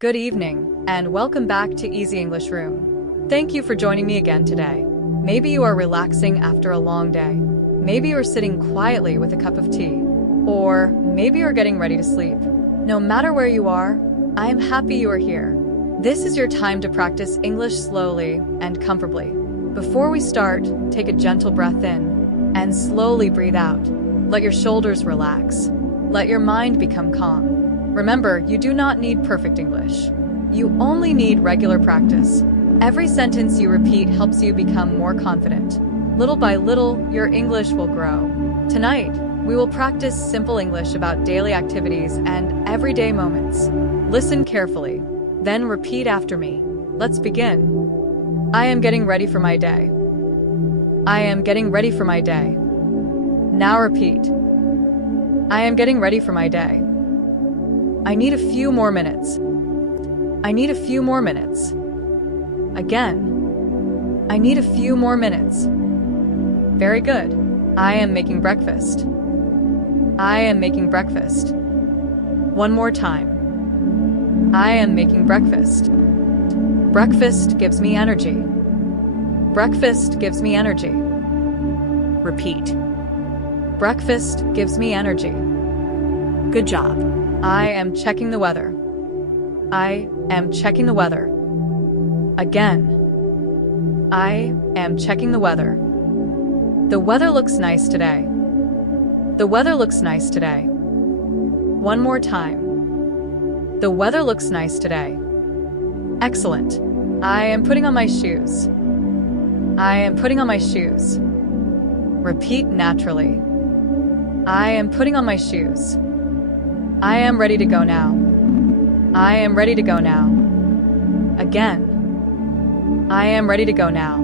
Good evening, and welcome back to Easy English Room. Thank you for joining me again today. Maybe you are relaxing after a long day. Maybe you're sitting quietly with a cup of tea. Or maybe you're getting ready to sleep. No matter where you are, I am happy you are here. This is your time to practice English slowly and comfortably. Before we start, take a gentle breath in and slowly breathe out. Let your shoulders relax. Let your mind become calm. Remember, you do not need perfect English. You only need regular practice. Every sentence you repeat helps you become more confident. Little by little, your English will grow. Tonight, we will practice simple English about daily activities and everyday moments. Listen carefully, then repeat after me. Let's begin. I am getting ready for my day. I am getting ready for my day. Now repeat. I am getting ready for my day. I need a few more minutes. I need a few more minutes. Again. I need a few more minutes. Very good. I am making breakfast. I am making breakfast. One more time. I am making breakfast. Breakfast gives me energy. Breakfast gives me energy. Repeat. Breakfast gives me energy. Good job. I am checking the weather. I am checking the weather. Again. I am checking the weather. The weather looks nice today. The weather looks nice today. One more time. The weather looks nice today. Excellent. I am putting on my shoes. I am putting on my shoes. Repeat naturally. I am putting on my shoes. I am ready to go now. I am ready to go now. Again. I am ready to go now.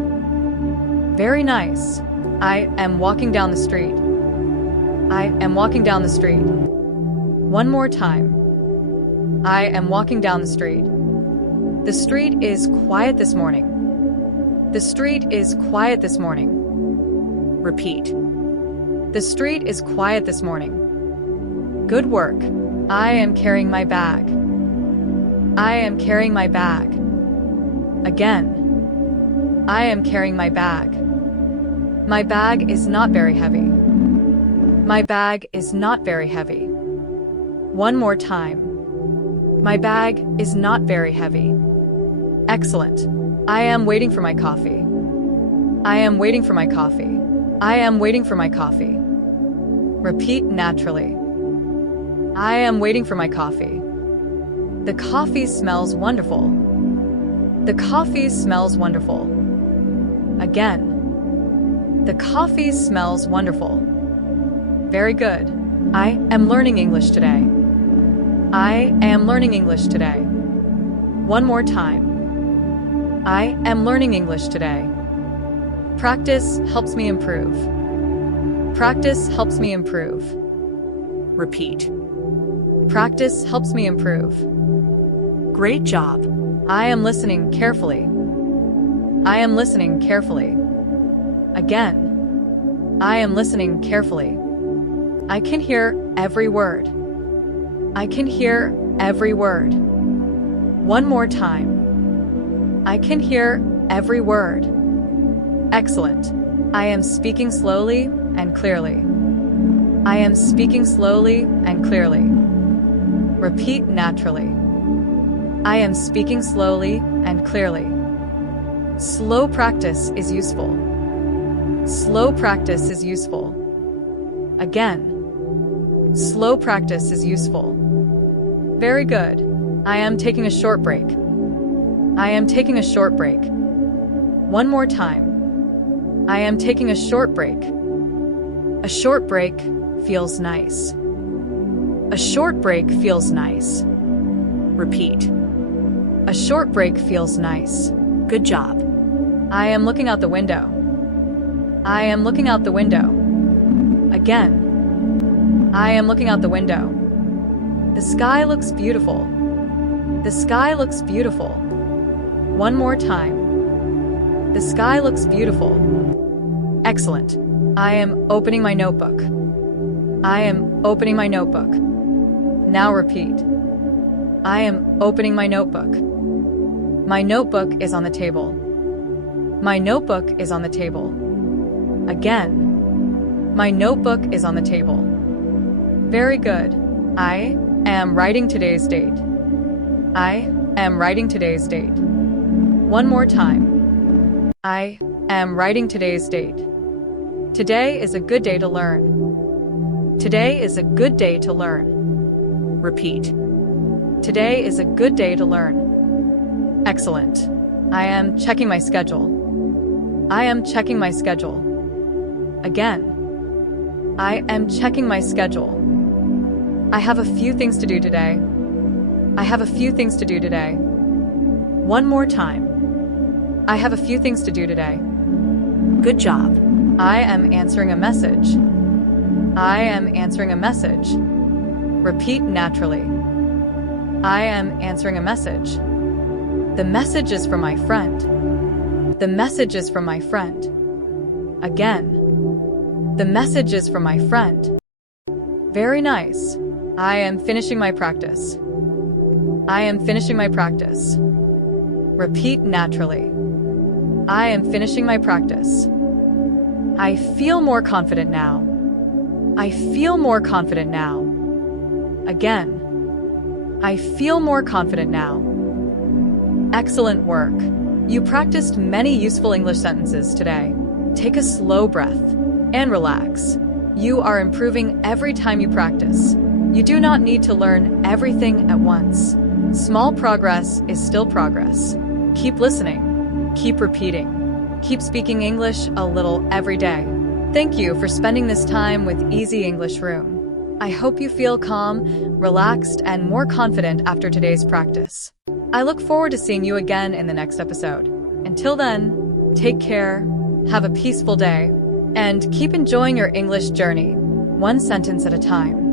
Very nice. I am walking down the street. I am walking down the street. One more time. I am walking down the street. The street is quiet this morning. The street is quiet this morning. Repeat. The street is quiet this morning. Good work. I am carrying my bag. I am carrying my bag. Again. I am carrying my bag. My bag is not very heavy. My bag is not very heavy. One more time. My bag is not very heavy. Excellent. I am waiting for my coffee. I am waiting for my coffee. I am waiting for my coffee. Repeat naturally. I am waiting for my coffee. The coffee smells wonderful. The coffee smells wonderful. Again. The coffee smells wonderful. Very good. I am learning English today. I am learning English today. One more time. I am learning English today. Practice helps me improve. Practice helps me improve. Repeat. Practice helps me improve. Great job. I am listening carefully. I am listening carefully. Again. I am listening carefully. I can hear every word. I can hear every word. One more time. I can hear every word. Excellent. I am speaking slowly and clearly. I am speaking slowly and clearly. Repeat naturally. I am speaking slowly and clearly. Slow practice is useful. Slow practice is useful. Again. Slow practice is useful. Very good. I am taking a short break. I am taking a short break. One more time. I am taking a short break. A short break feels nice. A short break feels nice. Repeat. A short break feels nice. Good job. I am looking out the window. I am looking out the window. Again. I am looking out the window. The sky looks beautiful. The sky looks beautiful. One more time. The sky looks beautiful. Excellent. I am opening my notebook. I am opening my notebook. Now repeat. I am opening my notebook. My notebook is on the table. My notebook is on the table. Again. My notebook is on the table. Very good. I am writing today's date. I am writing today's date. One more time. I am writing today's date. Today is a good day to learn. Today is a good day to learn. Repeat. Today is a good day to learn. Excellent. I am checking my schedule. I am checking my schedule. Again. I am checking my schedule. I have a few things to do today. I have a few things to do today. One more time. I have a few things to do today. Good job. I am answering a message. I am answering a message. Repeat naturally. I am answering a message. The message is from my friend. The message is from my friend. Again. The message is from my friend. Very nice. I am finishing my practice. I am finishing my practice. Repeat naturally. I am finishing my practice. I feel more confident now. I feel more confident now. Again. I feel more confident now. Excellent work. You practiced many useful English sentences today. Take a slow breath and relax. You are improving every time you practice. You do not need to learn everything at once. Small progress is still progress. Keep listening. Keep repeating. Keep speaking English a little every day. Thank you for spending this time with Easy English Room. I hope you feel calm, relaxed, and more confident after today's practice. I look forward to seeing you again in the next episode. Until then, take care, have a peaceful day, and keep enjoying your English journey, one sentence at a time.